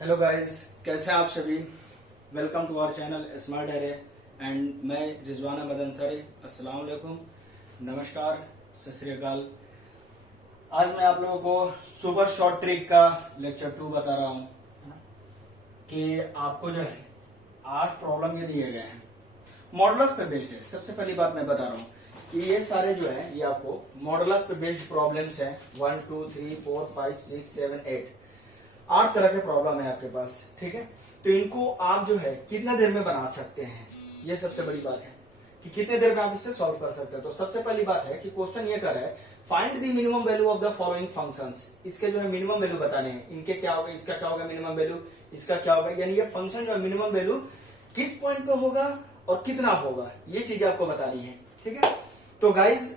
Hello guys, कैसे हैं आप सभी। Welcome to our channel smart array and मैं रिजवाना अहमद अंसारी। अस्सलाम वालेकुम, नमस्कार, सत श्री अकाल। आज मैं आप लोगों को सुपर शॉर्ट ट्रिक का लेक्चर 2 बता रहा हूं, है ना, कि आपको जो है 8 प्रॉब्लम ये दिए गए हैं, मॉडुलस पे बेस्ड है। सबसे पहली बात मैं बता रहा हूँ कि ये सारे जो है ये आपको मॉडुलस पे बेस्ड प्रॉब्लम्स हैं। 1 2 3 4 5 6 7 8 तरह के प्रॉब्लम है आपके पास, ठीक है। तो इनको आप जो है कितना देर में बना सकते हैं, ये सबसे बड़ी बात है कि कितने देर में आप इसे सॉल्व कर सकते हैं। तो सबसे पहली बात है कि क्वेश्चन ये कर रहा है, find the minimum value of the following functions. इसके जो है मिनिमम वैल्यू बताने हैं। इनके क्या होगा, इसका क्या होगा मिनिमम वैल्यू, इसका क्या होगा, यानी ये फंक्शन जो है मिनिमम वैल्यू किस पॉइंट पे होगा और कितना होगा, ये चीज आपको बतानी है, ठीक है। तो गाइज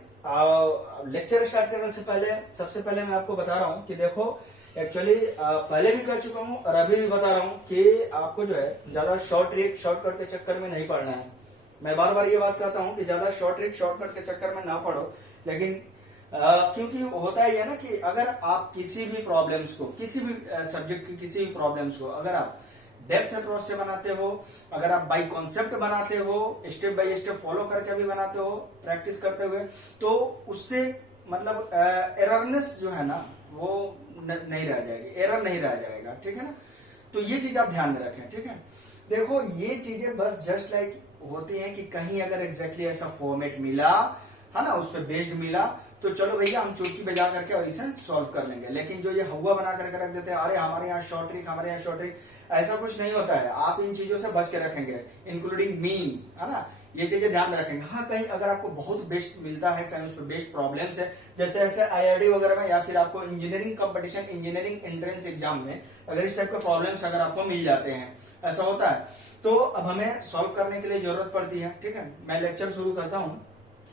लेक्चर स्टार्ट करने से पहले सबसे पहले मैं आपको बता रहा हूं कि देखो, एक्चुअली पहले भी कर चुका हूं और अभी भी बता रहा हूं कि आपको जो है ज्यादा शॉर्ट ट्रिक शॉर्टकट के चक्कर में नहीं पड़ना है। मैं बार बार ये बात कहता हूं कि ज्यादा शॉर्ट ट्रिक शॉर्टकट के चक्कर में ना पड़ो, लेकिन क्योंकि होता ही है ना कि अगर आप किसी भी प्रॉब्लम्स को, किसी भी सब्जेक्ट की किसी भी प्रॉब्लम्स को अगर आप डेप्थ अप्रोच से बनाते हो, अगर आप बाई कॉन्सेप्ट बनाते हो, स्टेप बाय स्टेप फॉलो करके भी बनाते हो प्रैक्टिस करते हुए, तो उससे मतलब एररनेस जो है ना वो नहीं रह जाएगी, एरर नहीं रह जाएगा, ठीक है ना। तो ये चीज आप ध्यान में रखें, ठीक है। देखो ये चीजें बस जस्ट लाइक होती हैं कि कहीं अगर एग्जैक्टली ऐसा फॉर्मेट मिला है ना, उस पर बेस्ड मिला, तो चलो भैया हम चुटकी बजा करके और इसे सॉल्व कर लेंगे। लेकिन जो ये हवा बना करके रख देते हैं, अरे हमारे यहाँ शॉर्ट ट्रिक, हमारे यहाँ शॉर्ट ट्रिक, ऐसा कुछ नहीं होता है। आप इन चीजों से बच के रखेंगे, इंक्लूडिंग मी, है ना, ये चीजें ध्यान में रखेंगे। हाँ, कहीं अगर आपको बहुत बेस्ट मिलता है, कहीं उस पर बेस्ट प्रॉब्लम्स है, जैसे ऐसे आईआईटी वगैरह में या फिर आपको engineering competition, engineering entrance exam में अगर इस टाइप के प्रॉब्लम्स अगर आपको मिल जाते हैं, ऐसा होता है, तो अब हमें सॉल्व करने के लिए जरूरत पड़ती है, ठीक है। मैं लेक्चर शुरू करता हूँ,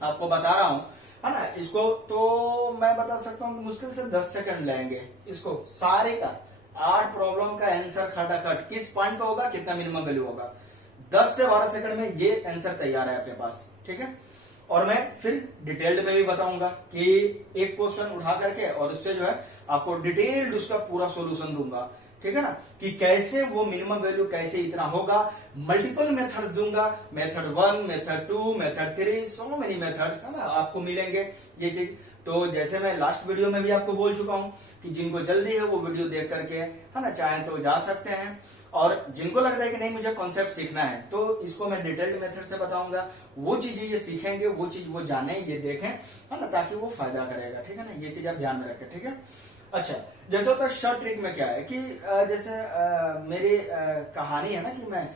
आपको बता रहा हूँ, है ना। इसको तो मैं बता सकता हूँ कि मुश्किल से 10 सेकंड लेंगे इसको सारे का 8 प्रॉब्लम का आंसर खटाखट किस पॉइंट पे होगा, कितना मिनिमम वैल्यू होगा, 10 से 12 सेकंड में ये आंसर तैयार है आपके पास, ठीक है। और मैं फिर डिटेल्ड में भी बताऊंगा कि एक क्वेश्चन उठा करके और उससे जो है आपको डिटेल्ड उसका पूरा सोल्यूशन दूंगा, ठीक है ना, कि कैसे वो मिनिमम वैल्यू कैसे इतना होगा। मल्टीपल मेथड्स दूंगा, method 1, method 2, method 3, so many methods, है ना, आपको मिलेंगे ये चीज। तो जैसे मैं लास्ट वीडियो में भी आपको बोल चुका हूं कि जिनको जल्दी है वो वीडियो देख करके, है ना, चाहे तो जा सकते हैं, और जिनको लगता है कि नहीं मुझे कॉन्सेप्ट सीखना है, तो इसको मैं डिटेल्ड मेथड से बताऊंगा। वो चीजें ये सीखेंगे, वो चीज वो जाने, ये देखें, है ना, ताकि वो फायदा करेगा, ठीक है ना। ये चीज आप ध्यान में रखें, ठीक है। अच्छा, जैसे होता है शॉर्ट ट्रिक में क्या है कि जैसे मेरी कहानी है ना कि मैं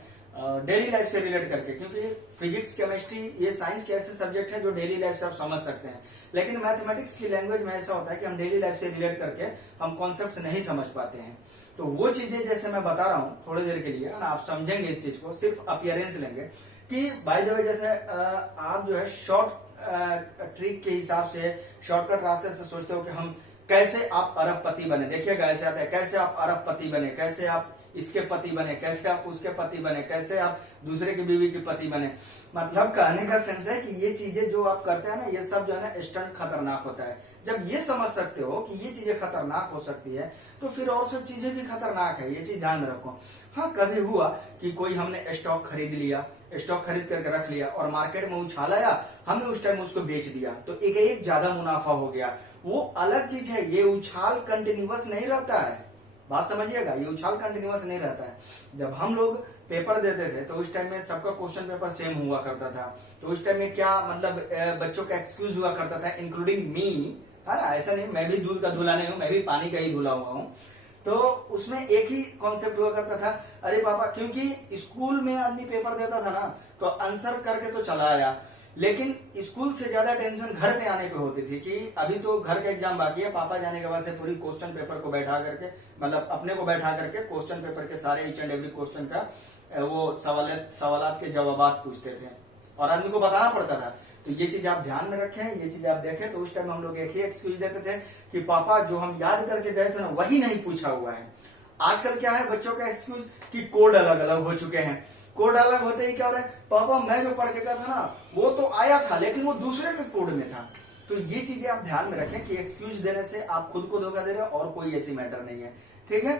डेली लाइफ से रिलेट करके, क्योंकि फिजिक्स, केमिस्ट्री, ये साइंस के ऐसे सब्जेक्ट हैं जो डेली लाइफ से आप समझ सकते हैं, लेकिन मैथमेटिक्स की लैंग्वेज में ऐसा होता है कि हम डेली लाइफ से रिलेट करके हम कॉन्सेप्ट नहीं समझ पाते हैं। तो वो चीजें जैसे मैं बता रहा हूँ थोड़ी देर के लिए, आप समझेंगे इस चीज को, सिर्फ अपीयरेंस लेंगे कि बाय द वे, जैसे आप जो है शॉर्ट ट्रिक के हिसाब से, शॉर्टकट रास्ते से सोचते हो कि हम कैसे आप अरबपति बने। देखिएगा ऐसे आता है, कैसे आप अरबपति बने, कैसे आप इसके पति बने, कैसे आप उसके पति बने, कैसे आप दूसरे की बीवी के पति बने। मतलब कहने का सेंस है कि ये चीजें जो आप करते हैं ना, ये सब जो है ना स्टंट खतरनाक होता है। जब ये समझ सकते हो कि ये चीजें खतरनाक हो सकती है, तो फिर और सब चीजें भी खतरनाक है, ये चीज ध्यान में रखो। हाँ, कभी हुआ कि कोई हमने स्टॉक खरीद लिया, स्टॉक खरीद करके रख लिया और मार्केट में उछाल आया, हमने उस टाइम उसको बेच दिया, तो एक ज्यादा मुनाफा हो गया, वो अलग चीज है। ये उछाल कंटिन्यूअस नहीं रहता है, बात समझिएगा, ये उछाल कंटिन्यूअस नहीं रहता है। जब हम लोग पेपर देते थे तो उस टाइम में सबका क्वेश्चन पेपर सेम हुआ करता था, तो उस टाइम में क्या मतलब बच्चों का एक्सक्यूज हुआ करता था, इंक्लूडिंग मी, है ना। ऐसा नहीं मैं भी दूध का धुला नहीं हूं, मैं भी पानी का ही धुला हुआ हूं। तो उसमें एक ही कॉन्सेप्ट हुआ करता था, अरे पापा, क्योंकि स्कूल में आदमी पेपर देता था ना, तो आंसर करके तो चला आया, लेकिन स्कूल से ज्यादा टेंशन घर पे आने पे होती थी कि अभी तो घर का एग्जाम बाकी है, पापा जाने के बाद से पूरी क्वेश्चन पेपर को बैठा करके, मतलब अपने को बैठा करके क्वेश्चन पेपर के सारे ईच एंड एवरी क्वेश्चन का वो सवालात के जवाबात पूछते थे और आदमी को बताना पड़ता था। तो ये चीज आप ध्यान में रखें, ये चीज आप देखें। तो उस टाइम हम लोग एक ही एक्सक्यूज देते थे कि पापा जो हम याद करके गए थे ना वही नहीं पूछा हुआ है। आजकल क्या है बच्चों का एक्सक्यूज कि कोड अलग अलग हो चुके हैं, कोड अलग होते ही क्या हो रहा है, पापा मैं जो पढ़ के गया था ना वो तो आया था लेकिन वो दूसरे के कोड में था। तो ये चीजें आप ध्यान में रखें कि एक्सक्यूज देने से आप खुद को धोखा दे रहे हो और कोई ऐसी मैटर नहीं है, ठीक है।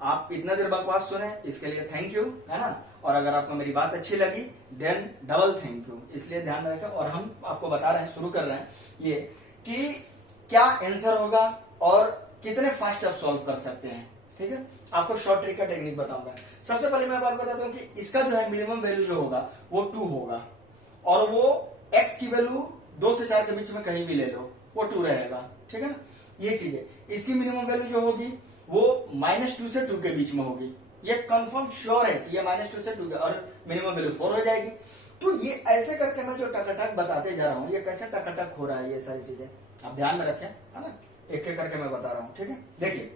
आप इतना देर बकवास सुने इसके लिए थैंक यू, है ना। और अगर आपको मेरी बात अच्छी लगी देन डबल थैंक यू, इसलिए ध्यान रखें। और हम आपको बता रहे हैं, शुरू कर रहे हैं ये कि क्या आंसर होगा और कितने फास्ट आप सॉल्व कर सकते हैं। ठीक है, आपको शॉर्ट ट्रिक का टेक्निक बताऊंगा। सबसे पहले मैं बात बताता हूं कि इसका जो है मिनिमम वैल्यू जो होगा वो 2 होगा, और वो x की वैल्यू 2 से 4 के बीच में कहीं भी ले लो वो 2 रहेगा। ठीक है ना, ये चीज है। इसकी मिनिमम वैल्यू जो होगी वो -2 से 2 के बीच में होगी। ये कंफर्म श्योर है कि ये -2 से 2 और मिनिमम वैल्यू 4 हो जाएगी। तो ये ऐसे करके मैं जो टकाटक बताते जा रहा हूं, ये कैसे टकाटक हो रहा है, ये सारी चीजें आप ध्यान में रखें, है ना। एक एक करके मैं बता रहा हूं। ठीक है, देखिए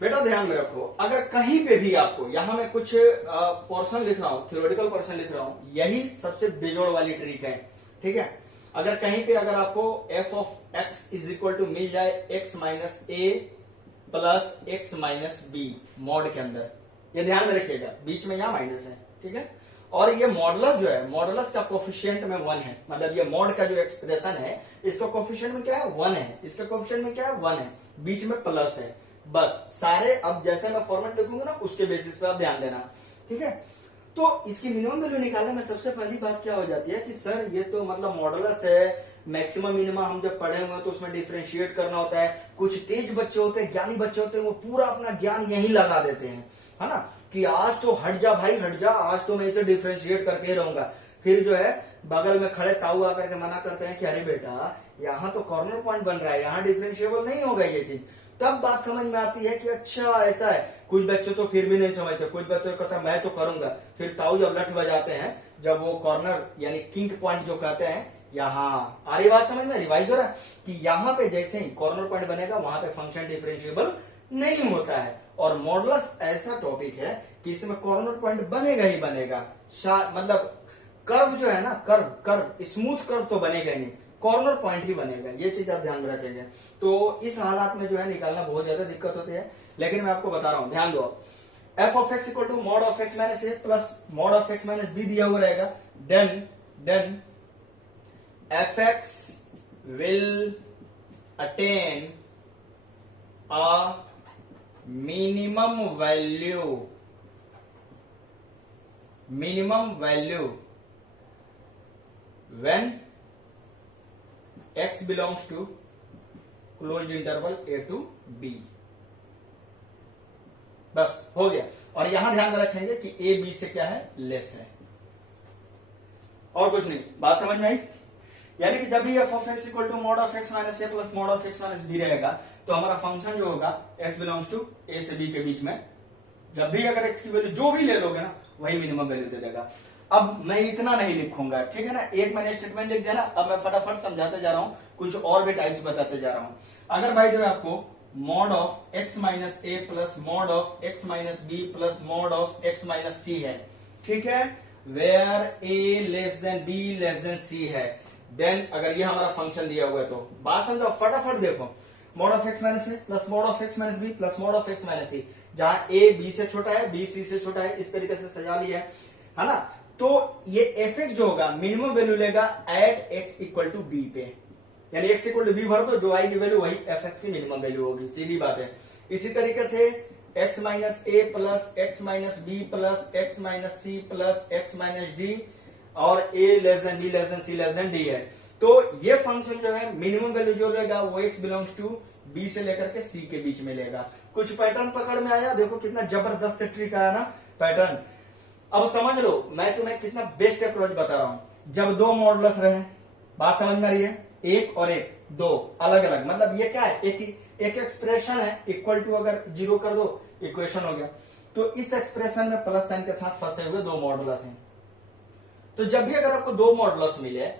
बेटा ध्यान में रखो, अगर कहीं पे भी आपको, यहां मैं कुछ पोर्शन लिख रहा हूं, थ्योरेटिकल पोर्शन लिख रहा हूं, यही सबसे बेजोड़ वाली ट्रिक है। ठीक है, अगर कहीं पे अगर आपको f of x is equal to मिल जाए x minus a plus x minus b mod के अंदर, ये ध्यान में रखिएगा, बीच में यहां माइनस है। ठीक है, और ये मॉडुलस जो है, मॉडुलस का कोफिशिएंट में 1 है, मतलब ये मॉड का जो एक्सप्रेशन है इसका कोफिशिएंट में क्या है 1 है, इसका कोफिशिएंट में क्या है 1 है, बीच में प्लस है। बस सारे अब जैसे मैं फॉर्मेट लिखूंगा ना उसके बेसिस पे आप ध्यान देना। ठीक है, तो इसकी मिनिमम वैल्यू निकालने में सबसे पहली बात क्या हो जाती है कि सर ये तो मतलब मॉडुलस है, मैक्सिमम मिनिमम हम जब पढ़े हुए तो उसमें डिफरेंशिएट करना होता है। कुछ तेज बच्चे होते हैं, ज्ञानी बच्चे होते हैं, वो पूरा अपना ज्ञान यही लगा देते हैं, है ना, कि आज तो हट जा भाई हट जा, आज तो मैं इसे डिफरेंशिएट करके ही रहूंगा। फिर जो है बगल में खड़े ताऊ आकर के मना करते हैं कि अरे बेटा यहाँ तो कॉर्नर पॉइंट बन रहा है, यहाँ डिफरेंशिएबल नहीं होगा ये चीज। तब बात समझ में आती है कि अच्छा ऐसा है। कुछ बच्चे तो फिर भी नहीं समझते, कुछ बच्चे तो कहते हैं मैं तो करूंगा। फिर ताऊ जब लठ बजाते हैं, जब वो कॉर्नर यानी किंग पॉइंट जो कहते हैं, यहाँ आ रही बात समझ में, रिवाइज हो रहा है कि यहाँ पे जैसे ही कॉर्नर पॉइंट बनेगा वहां पे फंक्शन डिफरेंशिएबल नहीं होता है। और मॉडुलस ऐसा टॉपिक है कि इसमें कॉर्नर पॉइंट बनेगा ही बनेगा। मतलब कर्व जो है ना, कर्व स्मूथ कर्व तो बनेगा ही नहीं, कॉर्नर पॉइंट ही बनेगा। ये चीज आप ध्यान में रखेंगे। तो इस हालात में जो है निकालना बहुत ज्यादा दिक्कत होती है, लेकिन मैं आपको बता रहा हूं, ध्यान दो। f of x equal to mod of x minus a plus mod of x minus b दिया हुआ रहेगा, then fx will attain a minimum value when x belongs to closed interval a to b। बस हो गया। और यहां ध्यान में रखेंगे कि a b से क्या है, लेस है, और कुछ नहीं। बात समझ में आई? यानी कि जब भी f of x equal to mod of x minus a plus mod of x minus b रहेगा तो हमारा फंक्शन जो होगा x बिलोंग्स टू a से b के बीच में, जब भी अगर x की वैल्यू जो भी ले लोगे ना वही मिनिमम वैल्यू दे देगा। अब मैं इतना नहीं लिखूंगा, ठीक है ना, एक मैंने स्टेटमेंट लिख दिया ना, अब मैं फटाफट समझाते जा रहा हूं, कुछ और भी टाइप्स बताते जा रहा हूं। अगर भाई जो है आपको mod of x minus a plus mod of x minus b plus mod of x minus c है, ठीक है, where a less than b less than c है, देन अगर ये हमारा फंक्शन दिया हुआ है तो बात समझो, फटाफट देखो, mod of x minus a plus mod of x minus b plus mod of x minus c, जहां a b से छोटा है, b c से छोटा है, इस तरीके से सजा लिया है ना। तो ये f जो होगा मिनिमम वैल्यू लेगा at x equal to b पे, यानी x इक्वल टू b भर दो, जो आएगी वैल्यू वही f की मिनिमम वैल्यू होगी, सीधी बात है। इसी तरीके से x minus a plus x minus b plus x minus c plus x minus d, और a less than b less than c less than d है। तो ये फंक्शन जो है मिनिमम वैल्यू जो लेगा वो x बिलोंग्स टू b से लेकर के c के बीच में लेगा। कुछ पैटर्न पकड़ में आया? देखो कितना जबरदस्त ट्रिक आया ना पैटर्न। अब समझ लो मैं तुम्हें कितना बेस्ट अप्रोच बता रहा हूं। जब दो मॉडुलस रहे, बात समझ में आ रही है, एक और एक, दो अलग अलग, मतलब ये क्या है, एक एक्सप्रेशन है, इक्वल टू अगर जीरो कर दो इक्वेशन हो गया। तो इस एक्सप्रेशन में प्लस साइन के साथ फंसे हुए दो मॉडुलस हैं। तो जब भी अगर आपको दो मॉडुलस मिले,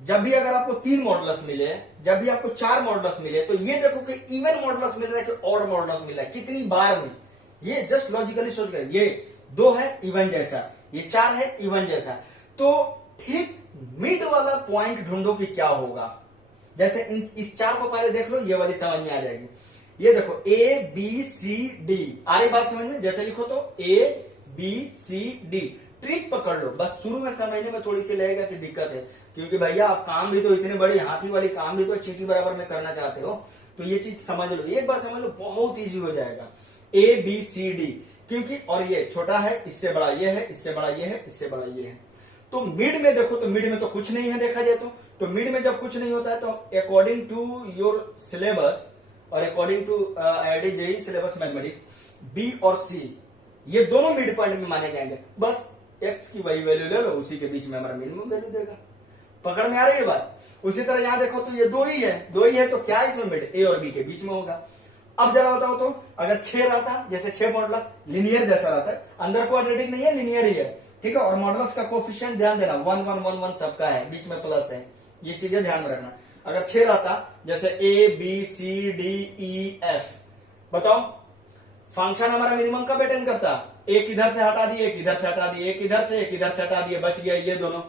जब भी अगर आपको तीन मॉडुलस मिले, जब भी आपको चार मॉडुलस मिले, तो ये देखो कि इवन मॉडुलस मिल रहा है कि ऑड मॉडुलस मिल रहा है, कितनी बार हुई, ये जस्ट लॉजिकली सोच कर, ये दो है इवन जैसा, ये चार है इवन जैसा, तो ठीक मिड वाला पॉइंट ढूंढो कि क्या होगा। जैसे इस चार को पहले देख लो, ये वाली समझ में आ जाएगी। ये देखो ए बी सी डी, आ रही बात समझ में? जैसे लिखो तो A B C D, trick पकड़ लो। बस शुरू में समझने में थोड़ी सी लगेगा कि दिक्कत है, क्योंकि भैया आप काम भी तो इतने बड़े हाथी वाली काम भी तो चींटी बराबर में करना चाहते हो, तो ये चीज समझ लो, एक बार समझ लो, बहुत इजी हो जाएगा। ए बी सी डी, क्योंकि और ये छोटा है, इससे बड़ा ये है, इससे बड़ा ये है, इससे बड़ा ये है। तो मिड में देखो, तो मिड में तो कुछ नहीं है देखा जाए तो मिड में जब कुछ नहीं होता है तो अकॉर्डिंग टू योर सिलेबस और according to JEE syllabus mathematics, B और सी ये दोनों मिड पॉइंट में माने जाएंगे। बस एक्स की वही वैल्यू ले लो, उसी के बीच में हमारा मिनिमम वैल्यू देगा। पकड़ में आ रही है बात। उसी तरह यहां देखो तो ये दो ही है तो क्या इसमें मिड ए और बी के बीच में होगा। अब जरा बताओ तो अगर 6 रहता, जैसे 6 मॉडुलस लिनियर जैसा रहता है, अंदर क्वाड्रेटिक नहीं है, लिनियर ही है, ठीक है। और मॉडुलस का कोफिशिएंट ध्यान देना 1 1 1 1 सबका है, बीच में प्लस है, ये चीजें ध्यान में रखना। अगर 6 रहता जैसे A B C D E F, बताओ फंक्शन हमारा मिनिमम कब अटेन करता? एक इधर से हटा दिए, एक इधर से हटा दिए, एक इधर से, एक इधर से हटा दिए, बच गया ये दोनों।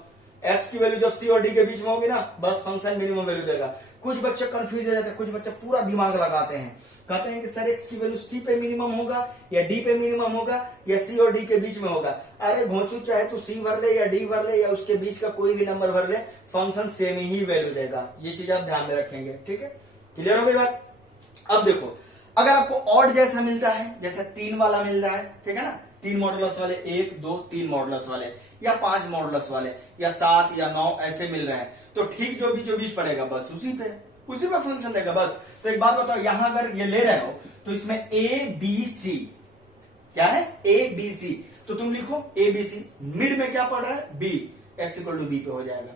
एक्स की वैल्यू जब सी और डी के बीच में होगी ना, बस फंक्शन मिनिमम वैल्यू देगा। कुछ बच्चे कंफ्यूज हो जाते हैं, कुछ बच्चे पूरा दिमाग लगाते हैं, कहते हैं कि सर एक्स की वैल्यू सी पे मिनिमम होगा या डी पे मिनिमम होगा या सी और डी के बीच में होगा। अरे घोंचू, चाहे तू सी भर ले या डी भर ले या उसके बीच का कोई भी नंबर भर ले, फंक्शन सेम ही वैल्यू देगा। ये चीज आप ध्यान में रखेंगे, ठीक है। क्लियर हो गई बात। अब देखो, अगर आपको ऑड जैसा मिलता है, जैसे 3 वाला मिल रहा है, ठीक है ना, 3 मॉडुलस वाले, 1 2 3 मॉडुलस वाले, या 5 मॉडुलस वाले, या 7 या 9 ऐसे मिल रहे हैं, तो ठीक जो बीच पड़ेगा बस उसी पे फंक्शन देगा बस। तो एक बात बताओ, यहां अगर ये ले रहे हो तो इसमें ए बी सी क्या है, ए बी सी, तो तुम लिखो ए बी सी, मिड में क्या पड़ रहा है, B, x equal to B पे हो जाएगा।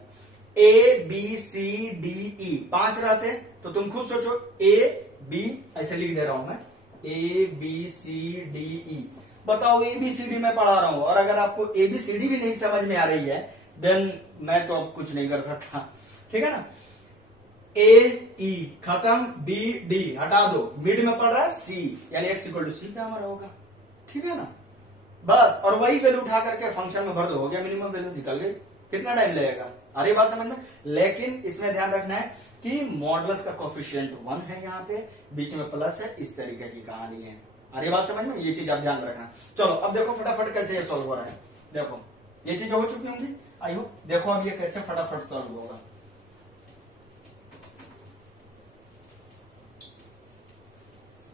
ए बी सी डी ई 5 रहते तो तुम खुद सोचो, ए बी ऐसे लिख दे रहा हूं मैं, ए बी सी डी ई। बताओ ए बी सी डी में पढ़ा रहा हूं, और अगर आपको ए बी सी डी भी नहीं समझ में आ रही है, देन मैं तो अब कुछ नहीं कर सकता, ठीक है ना। ए ई खत्म, बी डी हटा दो, मिड में पड़ रहा है सी, यानी एक्स इक्वल टू सी पे हमारा होगा, ठीक है ना। बस, और वही वैल्यू उठा करके फंक्शन में भर दो, हो गया, मिनिमम वैल्यू निकल गई। कितना टाइम लगेगा? अरे बात समझ में। लेकिन इसमें ध्यान रखना है कि मॉडुलस का कोफिशिएंट 1 है, यहाँ पे बीच में प्लस है, इस तरीके की कहानी है। अरे बात समझ में, ये चीज आप ध्यान रखना। चलो अब देखो फटाफट कैसे ये सॉल्व हो रहा है। देखो ये चीज हो चुकी होंगी, आई होप। देखो अब ये कैसे फटाफट सॉल्व होगा।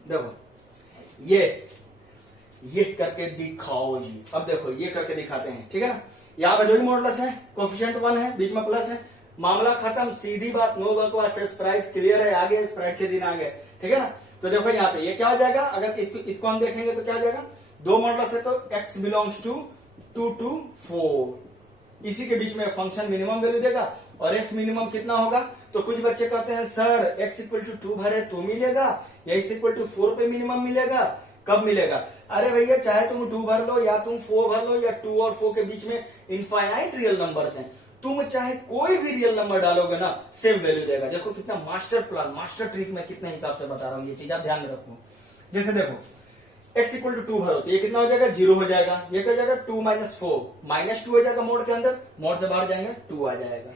देखो ये करके दिखाओ जी। अब देखो ये करके दिखाते हैं, ठीक है ना। यहाँ पे जो भी मॉडुलस है, कोफिशिएंट 1 है, बीच में प्लस है, मामला खत्म, सीधी बात, नो बकवास, स्प्राइट क्लियर है, आगे स्प्राइट के दिन आगे, ठीक है ना। तो देखो यहाँ पे ये क्या हो जाएगा, अगर इसको हम देखेंगे तो क्या हो जाएगा, 2 मॉडुलस है तो x बिलोंग्स टू 2 to 4, इसी के बीच में फंक्शन मिनिमम वैल्यू देगा। और f मिनिमम कितना होगा, तो कुछ बच्चे कहते हैं सर x इक्वल टू 2 भरे तो मिलेगा या x इक्वल टू 4 पे मिनिमम मिलेगा, कब मिलेगा? अरे भैया चाहे तुम 2 भर लो या तुम 4 भर लो, या 2 और 4 के बीच में इनफाइनाइट रियल नंबर्स हैं, तुम चाहे कोई भी रियल नंबर डालोगे ना, सेम वैल्यू देगा। देखो कितना मास्टर प्लान, मास्टर ट्रिक मैं कितने हिसाब से बता रहा हूँ, ये चीज आप ध्यान में रखो। जैसे देखो x इक्वल टू 2 भरो तो ये कितना हो जाएगा, 0 हो जाएगा। ये क्या हो जाएगा, 2 - 4, -2 हो जाएगा मोड के अंदर, मोड से बाहर जाएंगे 2 आ जाएगा।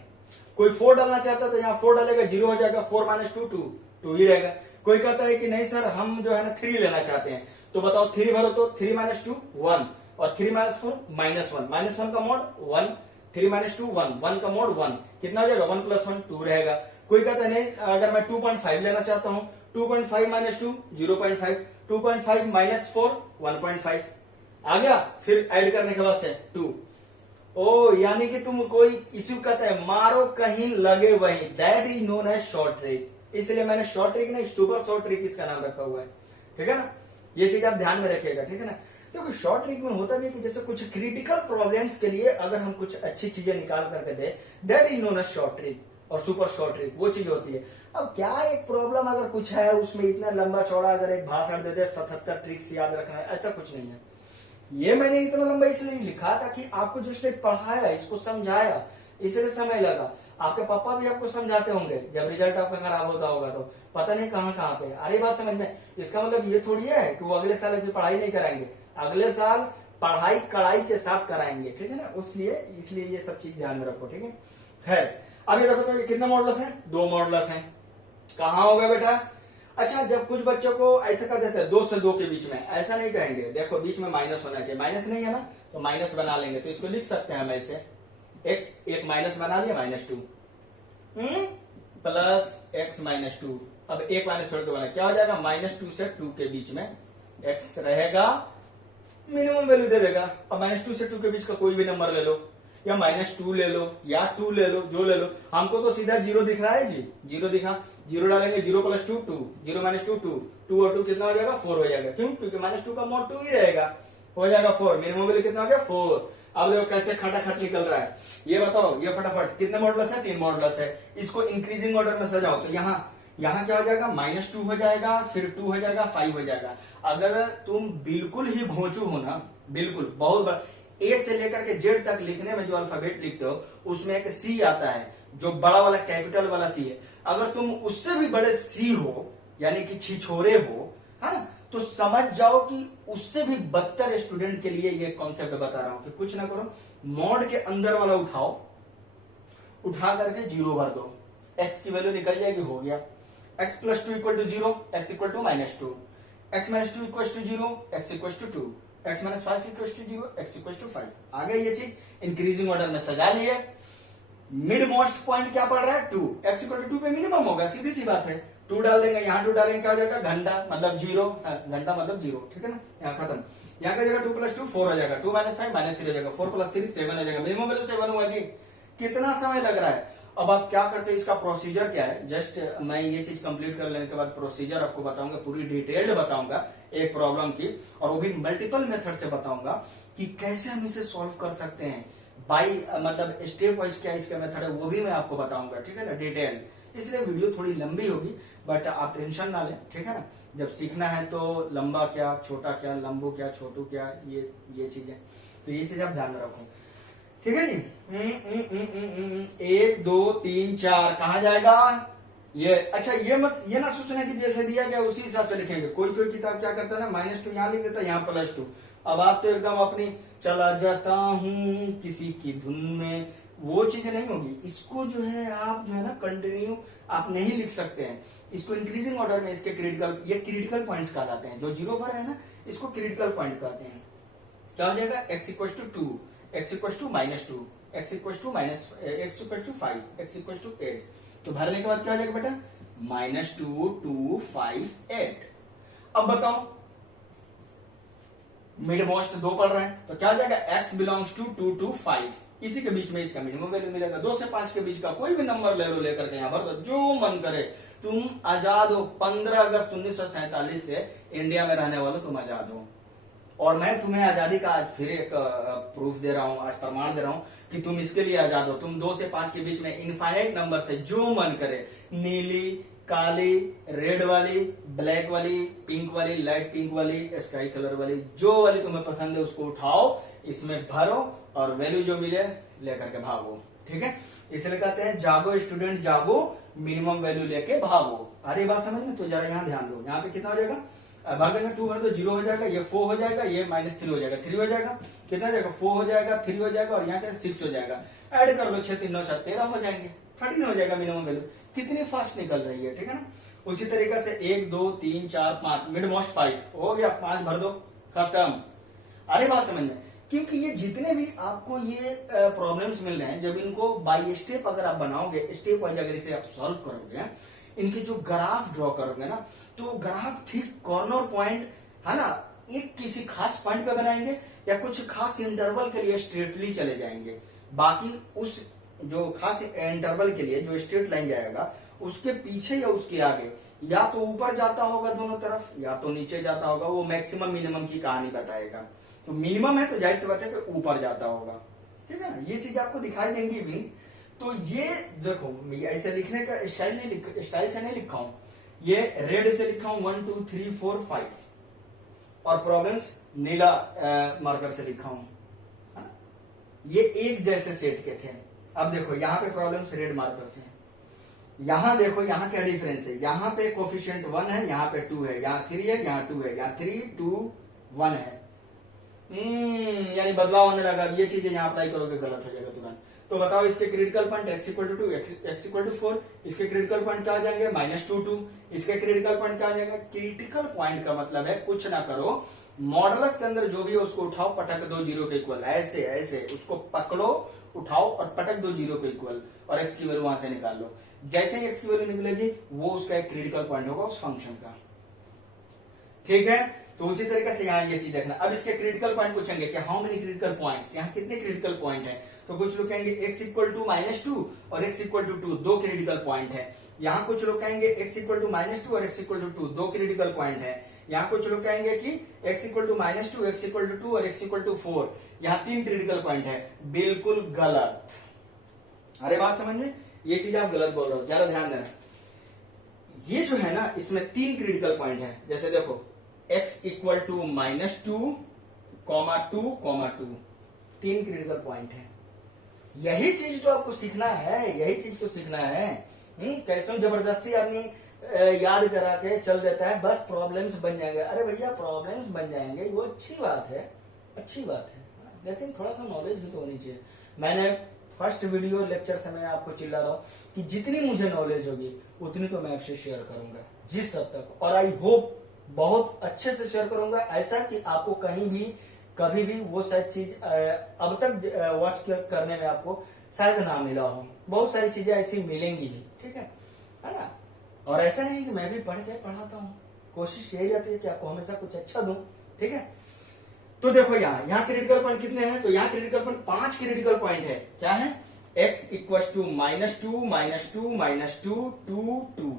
कोई 4 डालना चाहता है तो यहाँ 4 डालेगा, 0 हो जाएगा, 4 - 2 2 ही रहेगा। कोई कहता है कि नहीं सर हम जो है ना 3 लेना चाहते हैं, तो बताओ 3 भरो तो 3 - 2 1, और 3 - 4 -1, -1 का मोड 1, 3 - 2 1, 1 का मोड 1, कितना हो जाएगा, 1 + 1 2 रहेगा। कोई कहता है नहीं अगर मैं 2.5 लेना चाहता हूं, 2.5 - 2 0.5, 2.5 - 4 1.5 आ गया। फिर ऐड करने के बाद से 2। ओ यानी कि तुम कोई इश्यू कहते हैं मारो कहीं लगे वहीं, that is known as short trick. इसलिए मैंने शॉर्ट ट्रिक नहीं, सुपर शॉर्ट ट्रिक इसका नाम रखा हुआ है, ठीक है ना। ये चीज आप ध्यान में रखिएगा, ठीक है ना। देखो शॉर्ट ट्रिक में होता भी है कि जैसे कुछ क्रिटिकल प्रॉब्लम्स के लिए अगर हम कुछ अच्छी चीजें निकाल करके दे, that is known as short trick, और सुपर शॉर्ट ट्रिक वो चीज होती है। अब क्या एक प्रॉब्लम अगर कुछ है उसमें इतना लंबा चौड़ा अगर एक भाषण दे दे 77 ट्रिक्स याद रखना है, ऐसा कुछ नहीं है। ये मैंने इतना लंबा इसलिए लिखा था कि आपको जिसने पढ़ाया, इसको समझाया, इसलिए समय लगा। आपके पापा भी आपको समझाते होंगे, जब रिजल्ट आपका खराब होता होगा तो पता नहीं कहां कहां पे। अरे बात समझ में, इसका मतलब ये थोड़ी है कि वो अगले साल की पढ़ाई नहीं कराएंगे, अगले साल पढ़ाई कड़ाई के साथ कराएंगे, ठीक है ना। इसलिए ये सब चीज ध्यान में रखो, ठीक है। खैर अब ये देखो तो ये कितने मॉडुलस हैं, 2 मॉडुलस हैं। कहां होगा बेटा, अच्छा जब कुछ बच्चों को ऐसा कर देते हैं 2 से 2 के बीच में, ऐसा नहीं कहेंगे, देखो बीच में माइनस होना चाहिए, माइनस नहीं है ना तो माइनस बना लेंगे। तो इसको लिख सकते हैं हम ऐसे, x एक माइनस बना लिया -2 प्लस x - 2, अब एक माइनस छोड़ के वाला क्या हो जाएगा, -2 से 2 के बीच में x रहेगा, मिनिमम वैल्यू दे देगा। अब -2 से 2 के बीच का कोई भी नंबर ले लो, या -2 ले लो या 2 ले लो, जो ले लो। हमको तो सीधा 0 दिख रहा है जी, 0 दिखा, 0 डालेंगे, 0 + 2 2, 0 - 2 2, 2 और 2 कितना हो जाएगा, 4 हो जाएगा। क्यों? क्योंकि -2 का mod 2 ही रहेगा, हो जाएगा 4। मिनिमम वैल्यू कितना हो गया, 4। अब देखो कैसे खटाखट निकल रहा है, ये बताओ, ये फटाफट कितने मॉडुलस है, 3 मॉडुलस है। इसको इंक्रीजिंग ऑर्डर में सजाओ तो यहाँ क्या हो जाएगा, -2 हो जाएगा, फिर 2 हो जाएगा, 5 हो जाएगा। अगर तुम बिल्कुल ही घोंचू हो ना, बिल्कुल बहुत बड़ा, ए से लेकर के जेड तक लिखने में जो अल्फाबेट लिखते हो उसमें एक सी आता है, जो बड़ा वाला कैपिटल वाला सी है। अगर तुम उससे भी बड़े सी हो, यानी कि छिछोरे हो, है ना, तो समझ जाओ कि उससे भी बदतर स्टूडेंट के लिए ये कॉन्सेप्ट बता रहा हूं कि कुछ ना करो, मॉड के अंदर वाला उठाओ, उठा करके 0 भर दो, x की वैल्यू निकल जाएगी, हो गया। x + 2 = 0, x = -2, x - 2 = 0, x = 2, x - 5 = 0, x = 5। आ गई ये चीज, इंक्रीजिंग ऑर्डर में सजा लिए। मिड मोस्ट पॉइंट क्या पड़ रहा है, 2, x = 2 पे मिनिमम होगा, सीधी सी बात है। 2 डाल देंगे, यहाँ 2 डालेंगे, क्या हो जाएगा, घंटा मतलब 0, घंटा मतलब 0, ठीक है ना, यहाँ खत्म। यहाँ का जगह 2 + 2 4 हो जाएगा, 2 - 5 -3 हो जाएगा, 4 + 3 7 हो जाएगा, मिनिमम वैल्यू 7 हुआ जी। कितना समय लग रहा है। अब आप क्या करते हैं, इसका प्रोसीजर क्या है, जस्ट मैं ये चीज कंप्लीट कर लेने के बाद प्रोसीजर आपको बताऊंगा, पूरी डिटेल्ड बताऊंगा एक प्रॉब्लम की, और वो भी मल्टीपल मेथड से बताऊंगा कि कैसे हम इसे सॉल्व कर सकते हैं, बाई मतलब स्टेप वाइज क्या इसका मेथड है, वो भी मैं आपको बताऊंगा, ठीक है ना, डिटेल। इसलिए वीडियो थोड़ी लंबी होगी, बट आप टेंशन ना लें, ठीक है ना। जब सीखना है तो लंबा क्या, छोटा क्या, लंबू क्या, छोटू क्या, ये चीजें, तो ये चीज आप ध्यान में रखो, ठीक है जी। 1 2 3 4 कहा जाएगा ये। अच्छा, ये ना सोचना कि जैसे दिया गया उसी हिसाब से लिखेंगे। कोई किताब क्या करता है ना, -2 यहाँ लिख देता है, यहाँ +2। अब आप तो एकदम अपनी चला जाता हूं किसी की धुन में, वो चीज नहीं होगी। इसको जो है आप जो है ना कंटिन्यू आप नहीं लिख सकते हैं, इसको इंक्रीजिंग ऑर्डर में इसके क्रिटिकल पॉइंट्स कहलाते हैं। जो 0 पर है ना, इसको क्रिटिकल पॉइंट कहते हैं। क्या हो जाएगा, x = 2, x = -2, x = 5, x = 8। तो भरने के बाद क्या हो जाएगा बेटा, -2 2 5 8। अब बताओ, मिड मोस्ट 2 पढ़ रहे हैं तो क्या हो जाएगा, x belongs to 2 to 5, इसी के बीच में इसका मिनिमम वैल्यू मिलेगा। 2 से 5 के बीच का कोई भी नंबर ले लो, लेकर के यहाँ भर दो, जो मन करे। तुम आजाद हो, 15 अगस्त 1947 से इंडिया में रहने वालों, तुम आजाद हो। और मैं तुम्हें आजादी का आज फिर एक प्रूफ दे रहा हूं, आज प्रमाण दे रहा हूं कि तुम इसके लिए आजाद हो। तुम 2 से 5 के बीच में इनफाइनाइट नंबर से जो मन करे, नीली, काली, रेड वाली, ब्लैक वाली, पिंक वाली, लाइट पिंक वाली, स्काई कलर वाली, जो वाली तुम्हें पसंद है उसको उठाओ, इसमें भरो और वैल्यू जो मिले लेकर के भागो, ठीक है। इसलिए कहते हैं जागो स्टूडेंट जागो, मिनिमम वैल्यू लेके भागो। अरे बात समझ में, तो जरा यहाँ ध्यान दो, यहाँ पे कितना हो जाएगा, भर देंगे, 2 भर दो, 0 हो जाएगा, ये 4 हो जाएगा, ये -3 हो जाएगा, 3 हो जाएगा, कितना हो जाएगा, 4 हो जाएगा, 3 हो जाएगा, और यहाँ क्या 6 हो जाएगा। ऐड कर लो, 6 3 9 4 13 हो जाएंगे, 13 हो जाएगा मिनिमम वैल्यू। कितनी फास्ट निकल रही है, ठीक है ना। उसी तरीके से 1 2 3 4 5, मिड मोस्ट 5 हो गया, 5 भर दो, खत्म। अरे बात समझ में, क्योंकि ये जितने भी आपको ये प्रॉब्लम्स मिल रहे हैं, जब इनको बाई स्टेप अगर आप बनाओगे, स्टेप वाइज अगर इसे आप सॉल्व करोगे, इनके जो ग्राफ ड्रॉ करोगे ना, तो ग्राफ ठीक कॉर्नर पॉइंट है ना, एक किसी खास पॉइंट पे बनाएंगे या कुछ खास इंटरवल के लिए स्ट्रेटली चले जाएंगे। बाकी उस जो खास इंटरवल के लिए जो स्ट्रेट लाइन जाएगा, उसके पीछे या उसके आगे या तो ऊपर जाता होगा दोनों तरफ, या तो नीचे जाता होगा। वो मैक्सिमम मिनिमम की कहानी बताएगा। तो मिनिमम है तो जाहिर सी बात है कि ऊपर जाता होगा, ठीक है ना। ये चीज आपको दिखाई देंगी भी। तो ये देखो, ऐसे लिखने का स्टाइल से नहीं लिखा हूं, ये रेड से लिखा हूं 1 2 3 4 5, और प्रॉब्लम्स नीला मार्कर से लिखा हूं। ये एक जैसे सेट के थे। अब देखो यहाँ पे प्रॉब्लम्स रेड मार्कर से हैं। यहाँ देखो, यहाँ क्या डिफरेंस है, यहाँ पे कोफिशिएंट 1 है, यहाँ पे 2 है, यहाँ 3 है, यहाँ 2 है, यहाँ 3 2 1 है। यानी बदलाव होने लगा। ये चीजें यहाँ अप्लाई करोगे गलत हो जाएगा तुरंत। तो बताओ, इसके क्रिटिकल पॉइंट x = 2, x = 4, इसके क्रिटिकल पॉइंट क्या आ जाएंगे, -2 2, इसके क्रिटिकल पॉइंट क्या आ जाएगा। क्रिटिकल पॉइंट का मतलब है कुछ ना करो, मॉडुलस के अंदर जो भी है उसको उठाओ, पटक दो 0 के इक्वल, ऐसे उसको पकड़ो, उठाओ और पटक दो 0 के इक्वल, और x की वैल्यू वहां से निकाल लो। जैसे ही एक्स की वैल्यू निकलेगी वो उसका एक क्रिटिकल पॉइंट होगा उस फंक्शन का। ठीक है, तो उसी तरीके से यहाँ ये चीज देखना। अब इसके क्रिटिकल पॉइंट पूछेंगे कि हाउ मेनी क्रिटिकल पॉइंट्स, यहाँ कितने क्रिटिकल पॉइंट है। तो कुछ लोग कहेंगे x इक्वल टू -2 और x इक्वल टू 2, दो क्रिटिकल पॉइंट है। यहाँ कुछ लोग कहेंगे x इक्वल टू -2 और x इक्वल टू 2, दो क्रिटिकल पॉइंट है। यहाँ कुछ लोग कहेंगे कि x equal to -2, x equal to 2 और x इक्वल टू 4, यहाँ 3 क्रिटिकल पॉइंट है। बिल्कुल गलत। अरे बात समझ में, ये चीज आप गलत बोल रहे हो, ज्यादा ध्यान देना। ये जो है ना, इसमें 3 क्रिटिकल पॉइंट है। जैसे देखो x equal to -2, -2, 3 critical point है। यही चीज तो आपको सीखना है, यही चीज तो सीखना है। कैसे जबरदस्ती आदमी याद करा के चल देता है, बस प्रॉब्लम्स बन जाएंगे। अरे भैया प्रॉब्लम्स बन जाएंगे वो अच्छी बात है, अच्छी बात है, लेकिन थोड़ा सा नॉलेज भी तो होनी चाहिए। मैंने फर्स्ट वीडियो लेक्चर से मैं आपको चिल्ला रहा हूँ कि जितनी मुझे नॉलेज होगी उतनी तो मैं आपसे शेयर करूंगा जिस हद तक, और आई होप बहुत अच्छे से शेयर करूंगा, ऐसा कि आपको कहीं भी कभी भी वो शायद चीज अब तक वॉच करने में आपको शायद ना मिला हो। बहुत सारी चीजें ऐसी मिलेंगी भी, ठीक है ना। और ऐसा नहीं कि मैं भी पढ़ के पढ़ाता हूँ, कोशिश यही रहती है कि आपको हमेशा कुछ अच्छा दूं, ठीक है। तो देखो यहाँ क्रिटिकल पॉइंट कितने हैं, तो यहाँ क्रिटिकल पॉइंट 5 क्रिटिकल पॉइंट है। क्या है, x इक्वल टू -2, -2, 2,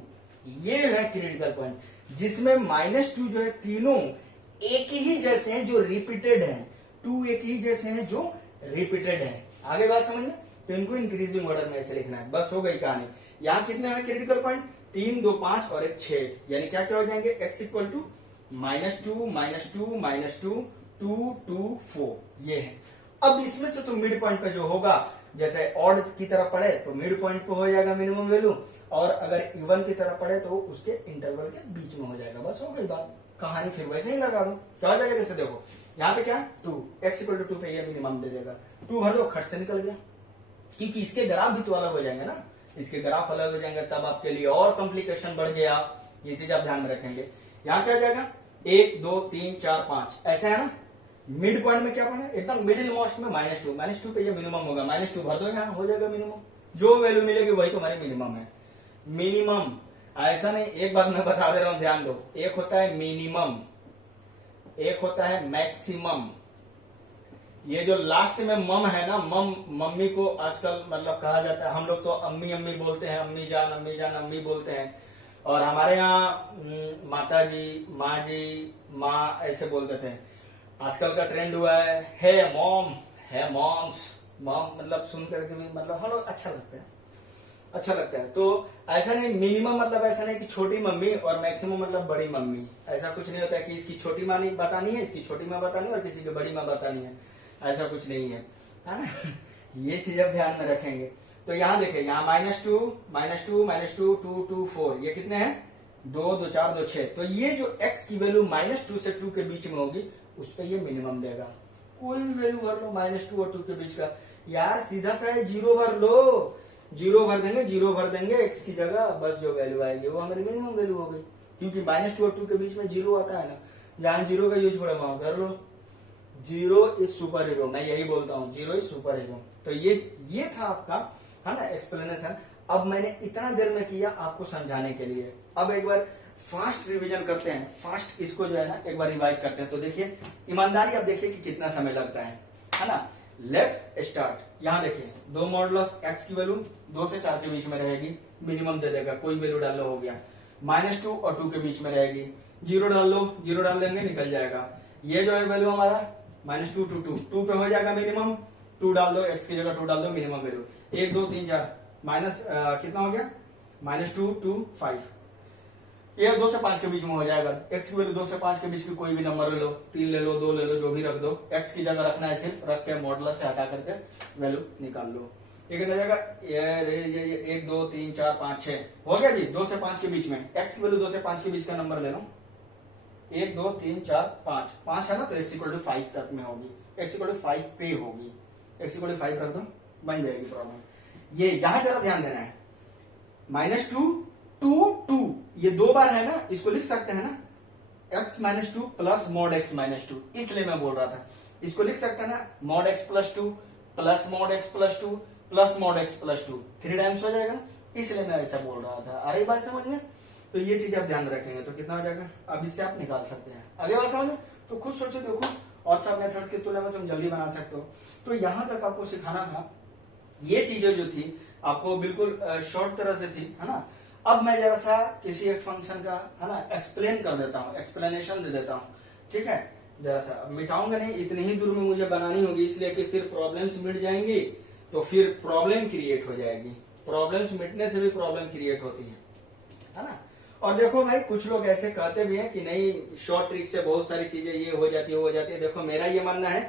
ये है क्रिटिकल पॉइंट, जिसमें -2 जो है तीनों एक ही जैसे हैं जो रिपीटेड हैं, 2 एक ही जैसे हैं जो रिपीटेड हैं। आगे बात समझ में, तो इनको इंक्रीजिंग ऑर्डर में ऐसे लिखना है, बस हो गई कहानी। यहाँ कितने हैं क्रिटिकल पॉइंट, 3, 2, 5 और 1, 6, यानी क्या क्या हो जाएंगे, x इक्वल टू -2, -2, 2, 4, ये है। अब इसमें से तो मिड पॉइंट पे जो होगा, जैसे ऑड की तरफ पढ़े तो मिड पॉइंट पे हो जाएगा मिनिमम वैल्यू, और अगर इवन की तरफ पढ़े तो उसके इंटरवल के बीच में हो जाएगा, बस हो गई बात, कहानी फिर वैसे ही लगा दो। क्या हो जाएगा, जैसे देखो यहाँ पे क्या 2, x इक्वल टू 2 पे ये मिनिमम दे देगा, 2 भर दो, खट से निकल गया, क्योंकि इसके ग्राफ भी तो अलग हो जाएंगे ना, इसके ग्राफ अलग हो जाएंगे, तब आपके लिए और कॉम्प्लिकेशन बढ़ गया। ये चीज आप ध्यान में रखेंगे। यहाँ क्या हो जाएगा, 1, 2, 3, 4, 5, ऐसे है ना। मिड पॉइंट में क्या पढ़ना है, एकदम मिडिल मोस्ट में -2 पे ये मिनिमम होगा, -2 भर दो, यहाँ हो जाएगा मिनिमम, जो वैल्यू मिलेगी वही तुम्हारी मिनिमम है। मिनिमम ऐसा नहीं, एक बात मैं बता दे रहा हूं, ध्यान दो, एक होता है मिनिमम, एक होता है मैक्सिमम। ये जो लास्ट में मम है ना, मम्मी को आजकल मतलब कहा जाता है, हम लोग तो अम्मी अम्मी बोलते हैं, अम्मी जान अम्मी बोलते हैं, और हमारे यहाँ माता जी, माँ जी, माँ ऐसे बोलते थे। आजकल का ट्रेंड हुआ है मॉम, है मॉम्स, मॉम मतलब सुन करके भी मतलब हम लोग अच्छा लगता है, अच्छा लगता है। तो ऐसा नहीं, मिनिमम मतलब ऐसा नहीं कि छोटी मम्मी, और मैक्सिमम मतलब बड़ी मम्मी, ऐसा कुछ नहीं होता है कि इसकी छोटी माँ नहीं बतानी है, इसकी छोटी माँ बतानी है, और किसी की बड़ी माँ बतानी है, ऐसा कुछ नहीं है ना। ये चीज आप ध्यान में रखेंगे। तो यहाँ देखिए, यहाँ -2, 2, 2, 4, ये कितने हैं, 2, 2, 4, 2, 6। तो ये जो x की वैल्यू -2 से 2 के बीच में होगी, उस पर ये मिनिमम देगा। कोई भी वैल्यू भर लो -2 और 2 के बीच का, यार सीधा सा है, 0 भर लो, 0 भर देंगे x की जगह, बस जो वैल्यू आएगी वो हमारी मिनिमम वैल्यू हो गई, क्योंकि -2 और 2 के बीच में 0 आता है ना, जहां 0 का यूज पड़े वहां कर लो। 0 इज सुपर हीरो, मैं यही बोलता हूँ, 0 इज सुपर हीरो। तो ये था आपका, है ना, एक्सप्लेनेशन। अब मैंने इतना देर में किया आपको समझाने के लिए, अब एक बार फास्ट रिवीजन करते हैं, फास्ट इसको जो है ना एक बार रिवाइज करते हैं। तो देखिए ईमानदारी, अब देखिए कि कितना समय लगता है ना। Let's start. यहाँ देखिए, 2 मॉडुलस x की वैल्यू 2 से 4 के बीच में रहेगी, मिनिमम दे देगा, कोई वैल्यू डाल लो, हो गया। -2 और 2 के बीच में रहेगी, 0 डाल लो, 0 डाल देंगे, निकल जाएगा। ये जो है वैल्यू हमारा -2 to 2 पे हो जाएगा मिनिमम, 2 डाल दो, x की जगह 2 डाल दो, मिनिमम वैल्यू 1, 2, 3, 4, माइनस कितना हो गया, -2 to 5, ये 2 से 5 के बीच में हो जाएगा। x की वैल्यू 2 से 5 के बीच की कोई भी नंबर ले लो, 3 ले लो, 2 ले लो, जो भी रख दो, x की जगह रखना है, सिर्फ रख के मॉडुलस से हटा करके वैल्यू निकाल लो। ये कितना जाएगा, ये 1, 2, 3, 4, 5, 6 हो गया जी। 2 से 5 के बीच में x की वैल्यू 2 से 5 के बीच का नंबर ले लो, 1, 2, 3, 4, 5 है ना, तो x इक्वल टू 5 तक में होगी, x इक्वल टू 5 पे होगी, x इक्वल टू 5 रख दो, बन जाएगी प्रॉब्लम। ये यहां जरा ध्यान देना है, -2 to 2, ये 2 बार है ना, इसको लिख सकते हैं ना, x -2 प्लस mod x -2, इसलिए मैं बोल रहा था, इसको लिख सकते हैं ना, mod x + 2 plus mod x + 2 plus mod x + 2, 3 times हो जाएगा। इसलिए मैं ऐसा बोल रहा था। अरे बात समझ में? तो ये चीज आप ध्यान रखेंगे तो कितना हो जाएगा, अब इससे आप निकाल सकते हैं। अगली बात समझ में? तो खुद सोचो, देखो और सब मेथड्स की तुलना में तुम जल्दी बना सकते हो। तो यहां तक आपको सिखाना था, ये चीजें जो थी आपको बिल्कुल शॉर्ट तरह से थी, है ना। अब मैं जरा सा किसी एक फंक्शन का, है ना, एक्सप्लेन कर देता हूँ, एक्सप्लेनेशन दे देता हूँ, ठीक है। जरा सा मिटाऊंगा नहीं, इतनी ही दूर में मुझे बनानी होगी, इसलिए कि फिर प्रॉब्लम्स मिट जाएंगी तो फिर प्रॉब्लम क्रिएट हो जाएगी। प्रॉब्लम्स मिटने से भी प्रॉब्लम क्रिएट होती है ना। और देखो भाई, कुछ लोग ऐसे कहते भी हैं कि नहीं, शॉर्ट ट्रिक से बहुत सारी चीजें ये हो जाती है। देखो मेरा ये मानना है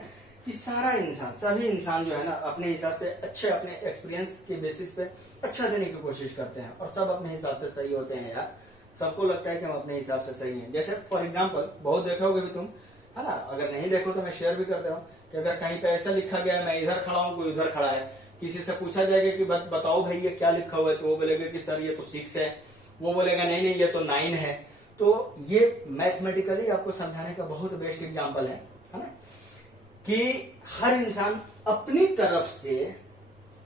कि सारा इंसान, सभी इंसान जो है ना, अपने हिसाब से अच्छे, अपने एक्सपीरियंस के बेसिस पे अच्छा देने की कोशिश करते हैं, और सब अपने हिसाब से सही होते हैं यार। सबको लगता है कि हम अपने हिसाब से सही हैं। जैसे फॉर एग्जांपल, बहुत देखोगे भी तुम, है ना, अगर नहीं देखो तो मैं शेयर भी कर दे रहा हूँ कि अगर कहीं पे ऐसा लिखा गया है मैं इधर खड़ा हूँ, कोई उधर खड़ा है, किसी से पूछा जाएगा कि बताओ भाई ये क्या लिखा हुआ है, तो वो बोलेगा कि सर ये तो 6 है, वो बोलेगा नहीं नहीं ये तो 9 है। तो ये मैथमेटिकली आपको समझाने का बहुत बेस्ट एग्जाम्पल है ना, कि हर इंसान अपनी तरफ से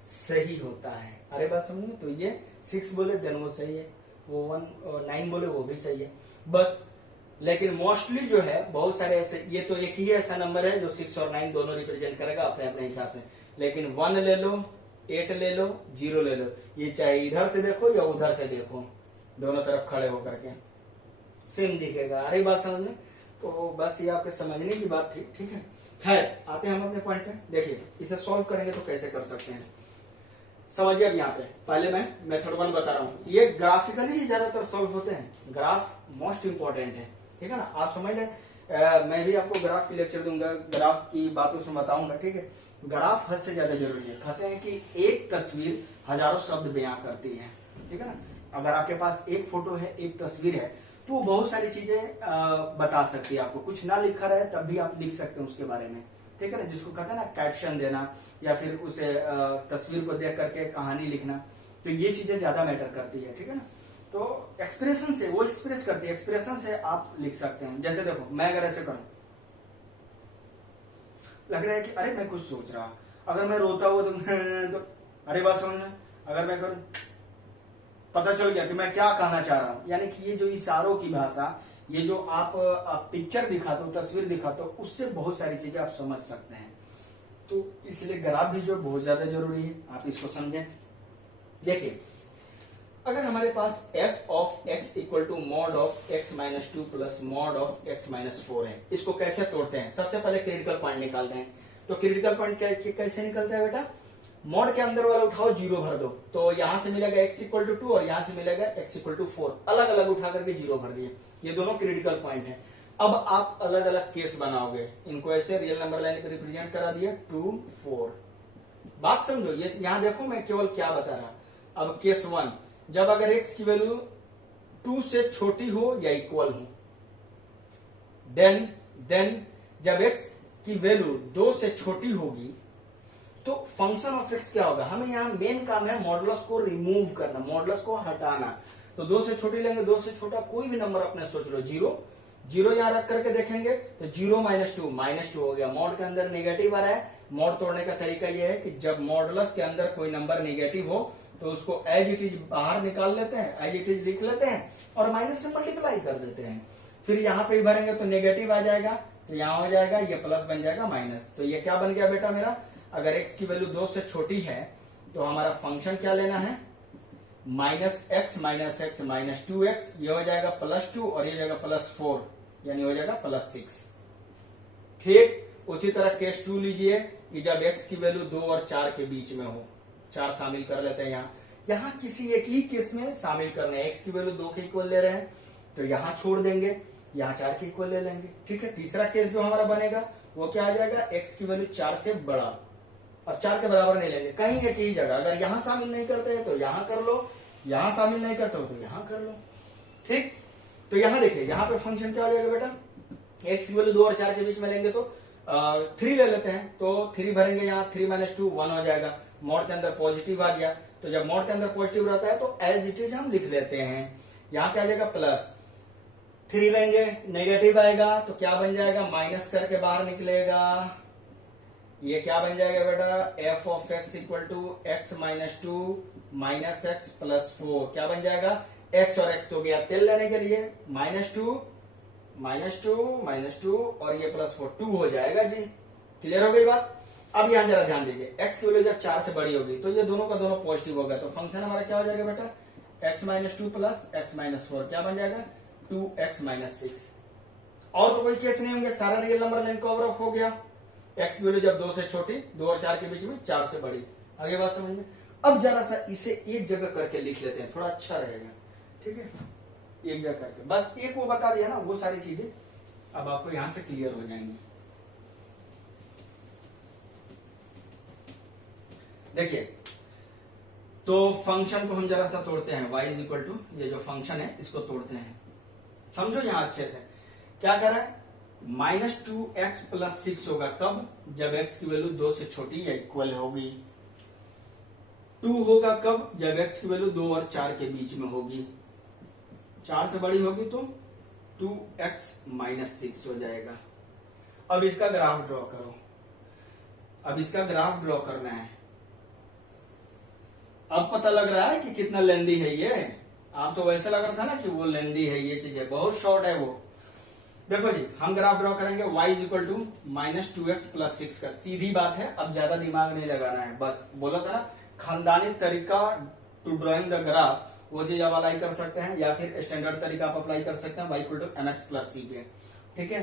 सही होता है। अरे बात समझ में? तो ये 6 बोले देन वो सही है, वो 9 बोले वो भी सही है, बस। लेकिन मोस्टली जो है बहुत सारे ऐसे, ये तो एक ही ऐसा नंबर है जो 6 और 9 दोनों रिप्रेजेंट करेगा अपने अपने हिसाब से। लेकिन 1 ले लो, 8 ले लो, 0 ले लो, ये चाहे इधर से देखो या उधर से देखो, दोनों तरफ खड़े होकर के सेम दिखेगा। अरे बात समझ में? तो बस ये आपके समझने की बात थी, ठीक है। खैर, आते हैं हम अपने पॉइंट पे। देखिए इसे सॉल्व करेंगे तो कैसे कर सकते हैं, समझिए। अब यहाँ पे पहले मैं मेथड 1 बता रहा हूँ। ये ग्राफिकली ही ज्यादातर सॉल्व होते हैं, ग्राफ मोस्ट इंपॉर्टेंट है, ठीक है ना। आप समझ लें, मैं भी आपको ग्राफ की लेक्चर दूंगा, ग्राफ की बातों से बताऊंगा, ठीक है। ग्राफ हद से ज्यादा जरूरी है। कहते हैं कि एक तस्वीर हजारों शब्द बयां करती है, ठीक है ना। अगर आपके पास एक फोटो है, एक तस्वीर है, तो वो बहुत सारी चीजें बता सकती है आपको। कुछ ना लिखा रहे तब भी आप लिख सकते हैं उसके बारे में, ठीक है ना। जिसको कहते हैं ना कैप्शन देना, या फिर उसे तस्वीर को देख करके कहानी लिखना, तो ये चीजें ज्यादा मैटर करती है, ठीक है ना। तो एक्सप्रेशन से वो एक्सप्रेस करती है, एक्सप्रेशन से आप लिख सकते हैं। जैसे देखो, मैं अगर ऐसे करूं, लग रहा है कि अरे मैं कुछ सोच रहा, अगर मैं रोता हुआ तो अरे बात समझना, अगर मैं करूं, पता चल गया कि मैं क्या कहना चाह रहा हूं। यानी कि ये जो इशारों की भाषा, ये जो आप पिक्चर दिखाते हो, तस्वीर दिखाते हो, उससे बहुत सारी चीजें आप समझ सकते हैं। तो इसलिए ग्राफ भी जो बहुत ज्यादा जरूरी है, आप इसको समझें। देखिए, अगर हमारे पास f of x equal to mod of x minus 2 plus mod of x minus 4 है, इसको कैसे तोड़ते हैं? सबसे पहले क्रिटिकल पॉइंट निकालते हैं। तो क्रिटिकल पॉइंट कैसे निकलता है बेटा? मॉड के अंदर वाला उठाओ, 0 भर दो, तो यहां से मिलेगा x इक्वल टू 2 और यहां से मिलेगा x इक्वल टू 4, अलग अलग उठा करके 0 भर दिए। ये दोनों क्रिटिकल पॉइंट है। अब आप अलग अलग केस बनाओगे, इनको ऐसे रियल नंबर लाइन पर रिप्रेजेंट करा दिया, 2 4। बात समझो, ये यहां देखो मैं केवल क्या बता रहा। अब केस 1, जब अगर x की वैल्यू 2 से छोटी हो या इक्वल हो, देन जब x की वैल्यू 2 से छोटी होगी तो फंक्शन ऑफ x क्या होगा? हमें यहां मेन काम है मॉडुलस को रिमूव करना, मॉडुलस को हटाना। तो 2 से छोटी लेंगे, 2 से छोटा कोई भी नंबर अपने सोच लो, 0 यहां रख करके देखेंगे तो 0 माइनस 2 हो गया। मॉड के अंदर नेगेटिव आ रहा है। मॉड तोड़ने का तरीका यह है कि जब मॉडुलस के अंदर कोई नंबर नेगेटिव हो तो उसको एज इट इज बाहर निकाल लेते हैं, एज इट इज लिख लेते हैं और माइनस से मल्टीप्लाई कर देते हैं। फिर यहां पे भरेंगे तो नेगेटिव आ जाएगा, तो यहां हो जाएगा, ये प्लस बन जाएगा माइनस। तो ये क्या बन गया बेटा मेरा? अगर x की वैल्यू 2 से छोटी है तो हमारा फंक्शन क्या लेना है? माइनस x माइनस 2x, ये हो जाएगा +2 और ये हो जाएगा +4, यानी हो जाएगा +6। ठीक उसी तरह केस 2 लीजिए कि जब x की वैल्यू 2 और 4 के बीच में हो, 4 शामिल कर लेते हैं यहां किसी एक ही केस में शामिल करना है। x की वैल्यू 2 के इक्वल ले रहे हैं तो यहां छोड़ देंगे, यहां 4 के इक्वल ले लेंगे, ठीक है। तीसरा केस जो हमारा बनेगा वो क्या आ जाएगा? x की वैल्यू 4 से बड़ा और 4 के बराबर नहीं लेंगे, कहीं एक ही जगह। अगर यहां शामिल नहीं करते हैं तो यहां कर लो, यहां शामिल नहीं करते हो तो यहां कर लो, ठीक। तो यहां देखिए, यहां पे फंक्शन क्या हो जाएगा बेटा? x की वैल्यू 2 और 4 के बीच में लेंगे तो 3 ले लेते हैं, तो 3 भरेंगे, यहाँ 3 माइनस 2 1 हो जाएगा। मॉड के अंदर पॉजिटिव आ गया, तो जब मॉड के अंदर पॉजिटिव रहता है तो एज इट इज हम लिख लेते हैं। यहाँ क्या आ जाएगा? प्लस 3 लेंगे, नेगेटिव आएगा तो क्या बन जाएगा? माइनस करके बाहर निकलेगा, ये क्या बन जाएगा बेटा? f of x equal to x minus 2 minus x plus 4 क्या बन जाएगा, x और x तो गया तेल लेने के लिए, -2 और ये +4 2 हो जाएगा जी। क्लियर हो गई बात। अब यहां जरा ध्यान दीजिए, x की वैल्यू जब 4 से बड़ी होगी तो ये दोनों का दोनों पॉजिटिव होगा, तो फंक्शन हमारा क्या हो जाएगा बेटा, x-2 प्लस x-4 क्या बन जाएगा, 2x-6। और तो कोई केस नहीं होंगे, सारा real number line cover up हो गया। x की वैल्यू जब 2 से छोटी, 2 और 4 के बीच में, 4 से बड़ी। आगे बात समझ में। अब जरा सा इसे एक जगह करके लिख लेते हैं, थोड़ा अच्छा रहेगा, ठीक है। एक जगह करके बस एक वो बता दिया ना, वो सारी चीजें अब आपको यहां से क्लियर हो जाएंगी। देखिए, तो फंक्शन को हम जरा सा तोड़ते हैं, y इज इक्वल टू, ये जो फंक्शन है इसको तोड़ते हैं, समझो यहां अच्छे से। क्या कर रहा है, -2x प्लस 6 होगा कब, जब x की वैल्यू 2 से छोटी या इक्वल होगी। 2 होगा कब, जब x की वैल्यू 2 और 4 के बीच में होगी। 4 से बड़ी होगी तो 2x-6 हो जाएगा। अब इसका ग्राफ ड्रॉ करो, अब इसका ग्राफ ड्रॉ करना है। अब पता लग रहा है कि कितना लेंदी है ये। आप तो वैसे लग रहा था ना कि वो लेंदी है, ये चीज है बहुत शॉर्ट है वो। देखो जी, हम ग्राफ ड्रॉ करेंगे y is equal to -2x plus 6 का, सीधी बात है, अब ज्यादा दिमाग नहीं लगाना है। बस बोला था ना, खानदानी तरीका टू ड्रॉइंग द ग्राफ, वो चीज आप अप्लाई कर सकते हैं, या फिर स्टैंडर्ड तरीका आप अप्लाई कर सकते हैं y equal to mx plus c पे। ठीक है,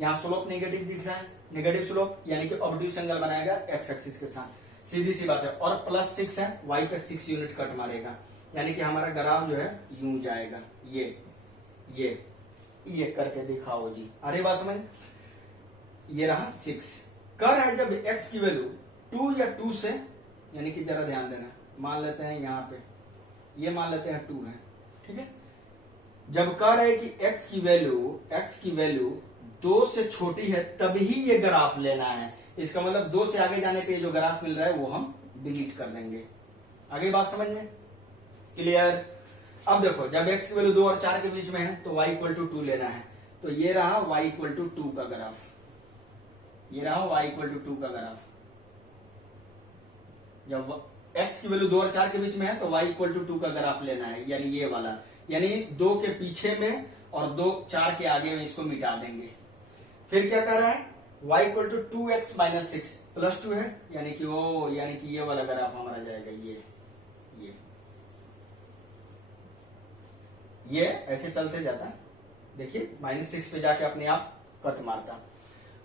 यहाँ स्लोप नेगेटिव दिख रहा है, नेगेटिव स्लोप यानी कि ऑब्ट्यूज एंगल बनाएगा x एक्सिस के साथ, सीधी सी बात है। और +6 है, y पे 6 यूनिट कट मारेगा, यानी कि हमारा ग्राफ जो है यूं जाएगा, ये करके दिखाओ जी। अरे बात समझ, ये रहा 6। कर है जब x की वैल्यू 2 या 2 से, यानी कि जरा ध्यान देना, मान लेते हैं यहाँ पे ये मान लेते हैं 2 है, ठीक है। जब कह रहे हैं कि x की वैल्यू 2 से छोटी है तभी ये ग्राफ लेना है। इसका मतलब 2 से आगे जाने पे जो ग्राफ मिल रहा है वो हम डिलीट कर देंगे। आगे बात समझ में क्लियर। अब देखो, जब x की वैल्यू 2 और 4 के बीच में है तो y इक्वल टू 2 लेना है, तो ये रहा y इक्वल टू 2 का ग्राफ, ये रहा y इक्वल टू 2 का ग्राफ। जब x की वैल्यू 2 और 4 के बीच में है तो y इक्वल टू 2 का ग्राफ लेना है, यानी ये वाला, यानी 2 के पीछे में और 2 4 के आगे में इसको मिटा देंगे। फिर क्या कर रहा है, y equal to 2x-6 plus 2 है, यानी कि ये वाला ग्राफ हमारा जाएगा, ये ऐसे चलते जाता है। देखिए -6 पे जाके अपने आप कट मारता।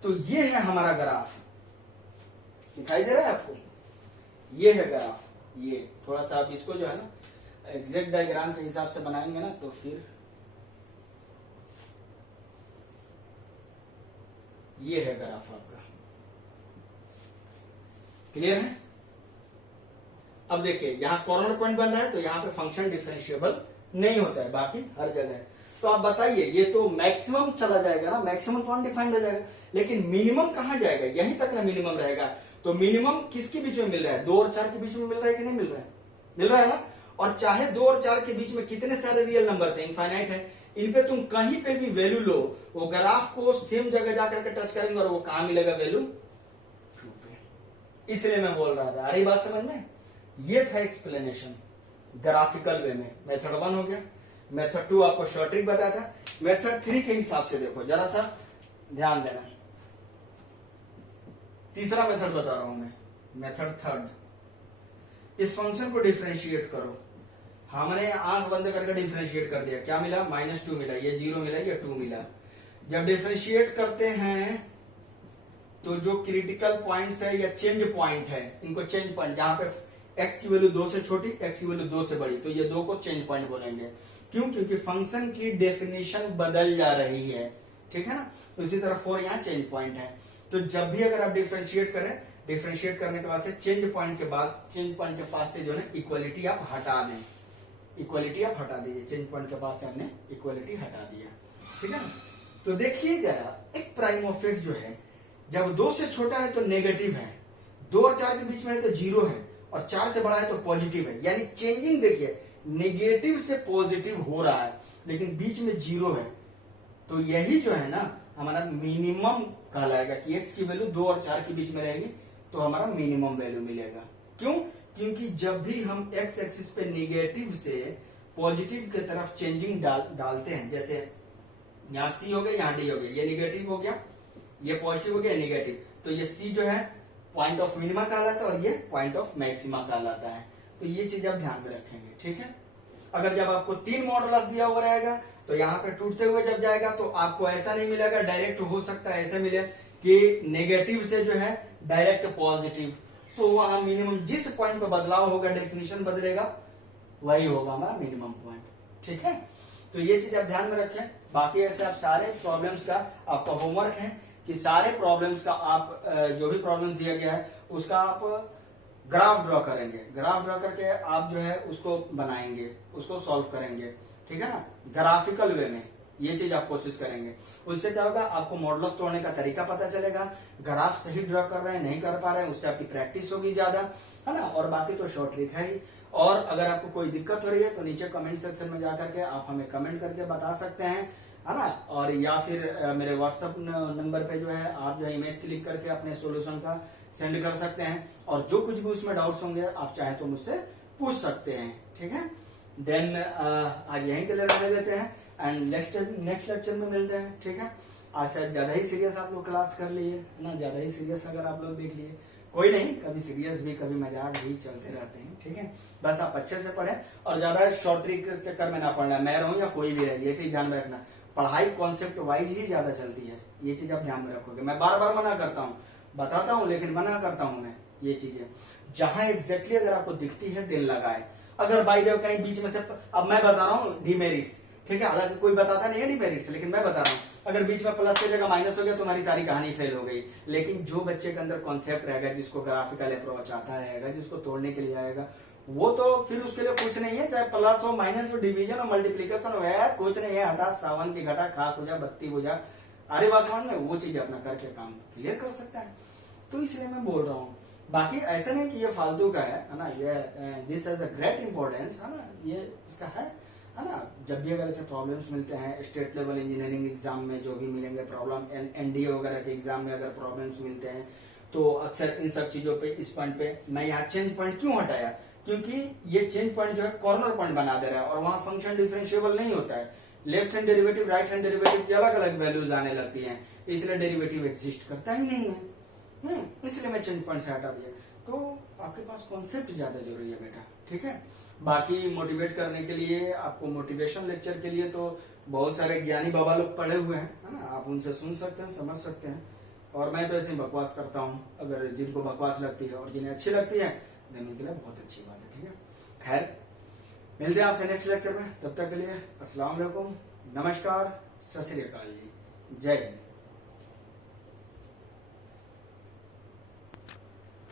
तो ये है हमारा ग्राफ, दिखाई दे रहा है आपको, ये है ग्राफ। ये थोड़ा सा आप इसको जो है ना एग्जैक्ट डायग्राम के हिसाब से बनाएंगे ना, तो फिर ये है ग्राफ आपका। क्लियर है। अब देखिए, यहां कॉर्नर पॉइंट बन रहा है तो यहां पे फंक्शन डिफरेंशिएबल नहीं होता है, बाकी हर जगह है। तो आप बताइए, ये तो मैक्सिमम चला जाएगा ना, मैक्सिमम कौन डिफाइंड हो जाएगा, लेकिन मिनिमम कहां जाएगा, यहीं तक ना मिनिमम रहेगा। तो मिनिमम किसके बीच में मिल रहा है, 2 और 4 के बीच में मिल रहा है कि नहीं मिल रहा है, मिल रहा है ना। और चाहे 2 और 4 के बीच में कितने सारे रियल नंबर है, इनफाइनाइट है, इन पे तुम कहीं पे भी वैल्यू लो, वो ग्राफ को सेम जगह जाकर के टच करेंगे और वो कहां मिलेगा, वैल्यू 2 पे। इसलिए मैं बोल रहा था, अरे बात समझ में। ये था एक्सप्लेनेशन ग्राफिकल वे में। मेथड 1 हो गया, मेथड 2 आपको शॉर्ट ट्रिक बताया था। मेथड 3 के हिसाब से देखो, जरा सा ध्यान देना। तीसरा मेथड बता रहा हूं मैं, मेथड 3। इस फंक्शन को डिफरेंशिएट करो। हमने आंख बंद करके डिफरेंशिएट कर दिया, क्या मिला, -2 मिला, ये 0 मिला, ये 2 मिला। जब डिफरेंशिएट करते हैं तो जो क्रिटिकल पॉइंट्स है या चेंज पॉइंट है, इनको चेंज पॉइंट, जहां पे x की वैल्यू 2 से छोटी, x की वैल्यू 2 से बड़ी, तो ये 2 को चेंज पॉइंट बोलेंगे। क्यों, क्योंकि फंक्शन की डेफिनेशन बदल जा रही है, ठीक है ना। तो इसी तरह 4 यहाँ चेंज पॉइंट है। तो जब भी अगर आप डिफरेंशिएट करें, डिफरेंशिएट करने के बाद से चेंज पॉइंट के बाद, चेंज पॉइंट के पास से जो है इक्वलिटी आप हटा दें, इक्वलिटी आप हटा दीजिए। चेंज पॉइंट के पास से हमने इक्वलिटी हटा दिया, ठीक है ना। तो देखिए जरा, एक प्राइम ऑफ एक्स जो है, जब 2 से छोटा है तो नेगेटिव है, 2 और 4 के बीच में है तो 0 है, और 4 से बड़ा है तो पॉजिटिव है। यानी चेंजिंग देखिए, नेगेटिव से पॉजिटिव हो रहा है, लेकिन बीच में 0 है। तो यही जो है ना हमारा मिनिमम कहलाएगा कि x की वैल्यू 2 और 4 के बीच में रहेगी तो हमारा मिनिमम वैल्यू मिलेगा। क्यों, क्योंकि जब भी हम एक्स एक्सिस पे निगेटिव से पॉजिटिव की तरफ चेंजिंग डालते हैं, जैसे यहाँ सी हो गया, यहाँ डी हो गया, ये निगेटिव हो गया, ये पॉजिटिव हो गया, निगेटिव, तो ये सी जो है पॉइंट ऑफ मिनिमा कहलाता है और ये पॉइंट ऑफ मैक्सिमा कहलाता है। तो ये चीज आप ध्यान में रखेंगे, ठीक है। अगर जब आपको 3 मॉडुलस दिया हुआ रहेगा तो यहाँ पे टूटते हुए जब जाएगा तो आपको ऐसा नहीं मिलेगा डायरेक्ट, हो सकता है ऐसे मिले कि नेगेटिव से जो है डायरेक्ट पॉजिटिव, तो वहां मिनिमम जिस पॉइंट पे बदलाव होगा, डेफिनेशन बदलेगा, वही होगा हमारा मिनिमम पॉइंट, ठीक है। तो ये चीज आप ध्यान में रखें। बाकी ऐसे आप सारे प्रॉब्लम्स का आपका होमवर्क है कि सारे प्रॉब्लम्स का आप जो भी प्रॉब्लम दिया गया है उसका आप ग्राफ ड्रॉ करेंगे, ग्राफ ड्रॉ करके आप जो है उसको बनाएंगे, उसको सॉल्व करेंगे, ठीक है ना, ग्राफिकल वे में। ये चीज आप कोशिश करेंगे, उससे क्या होगा, आपको मॉडल्स तोड़ने का तरीका पता चलेगा, ग्राफ सही ड्रॉ कर रहे हैं नहीं कर पा रहे हैं उससे आपकी प्रैक्टिस होगी ज्यादा, है ना। और बाकी तो शॉर्ट ट्रिक है ही। और अगर आपको कोई दिक्कत हो रही है तो नीचे कमेंट सेक्शन में जाकर के आप हमें कमेंट करके बता सकते हैं, है ना। और या फिर मेरे व्हाट्सएप नंबर पे जो है आप जो है इमेज क्लिक करके अपने सॉल्यूशन का सेंड कर सकते हैं, और जो कुछ भी उसमें डाउट्स होंगे आप चाहे तो मुझसे पूछ सकते हैं, ठीक है। देन आज यहीं के लिए रहने देते हैं एंड नेक्स्ट लेक्चर में मिलते हैं, ठीक है। आज शायद ज्यादा ही सीरियस आप लोग क्लास कर लिए ना, ज्यादा ही सीरियस अगर आप लोग देख लिए, कोई नहीं, कभी सीरियस भी कभी मजाक भी चलते रहते हैं, ठीक है। बस आप अच्छे से पढ़ें और ज्यादा शॉर्ट ट्रिक के चक्कर में ना पढ़ना, मैं रहूं या कोई भी रहे, ये चीज ध्यान में रखना। पढ़ाई कॉन्सेप्ट वाइज ही ज्यादा चलती है, ये चीज आप ध्यान में रखोगे। मैं बार बार मना करता हूँ, बताता हूँ लेकिन मना करता हूँ मैं, ये चीजें जहां एग्जैक्टली अगर आपको दिखती है दिल लगाए। अगर बाई द कहीं बीच में से, अब मैं बता रहा हूँ डिमेरिट्स, ठीक है, हालांकि कोई बताता नहीं है डिमेरिट्स, लेकिन मैं बता रहा हूँ अगर बीच में प्लस की जगह माइनस हो गया तो हमारी सारी कहानी फेल हो गई। लेकिन जो बच्चे के अंदर कॉन्सेप्ट रहेगा, जिसको ग्राफिकल अप्रोच आता रहेगा, जिसको तोड़ने के लिए आएगा, वो तो फिर उसके लिए कुछ नहीं है, चाहे प्लस हो माइनस हो डिवीजन हो मल्टीप्लीकेशन हो, कुछ नहीं है, हटा सावन की घटा खाक हो जा बत्ती हो जा, अरे बात समझ में, वो चीज अपना करके काम क्लियर कर सकता है। तो इसलिए मैं बोल रहा हूँ, बाकी ऐसा नहीं कि ये फालतू का है ना, ये this has a great importance, है ना, ये इसका है ना। जब भी अगर ऐसे प्रॉब्लम्स मिलते हैं स्टेट लेवल इंजीनियरिंग एग्जाम में, जो भी मिलेंगे प्रॉब्लम, एनडीए वगैरह के एग्जाम में अगर प्रॉब्लम्स मिलते हैं तो अक्सर इन सब चीजों पे, इस पॉइंट पे मैं यहाँ चेंज पॉइंट क्यों हटाया, क्योंकि ये चेंज पॉइंट जो है कॉर्नर पॉइंट बना दे रहा है और वहां फंक्शन डिफरेंशिएबल नहीं होता है। Left hand derivative right hand derivative की अलग अलग वैल्यूज आने लगती हैं, इसलिए डेरिवेटिव एग्जिस्ट करता ही नहीं है, इसलिए मैं चेंज पॉइंट से हटा दिया। तो आपके पास कॉन्सेप्ट ज्यादा जरूरी है बेटा, ठीक है। बाकी मोटिवेट करने के लिए, आपको मोटिवेशन लेक्चर के लिए तो बहुत सारे ज्ञानी बाबा लोग पढ़े हुए हैं, है ना, आप उनसे सुन सकते हैं, समझ सकते हैं। और मैं तो ऐसे ही बकवास करता हूँ, अगर जिनको बकवास लगती है और जिन्हें अच्छी लगती है देन उनके लिए बहुत अच्छी बात है, ठीक है। खैर मिलते हैं आपसे नेक्स्ट लेक्चर में, तब तक के लिए अस्सलाम वालेकुम, नमस्कार, सत श्री अकाल जी, जय हिंद।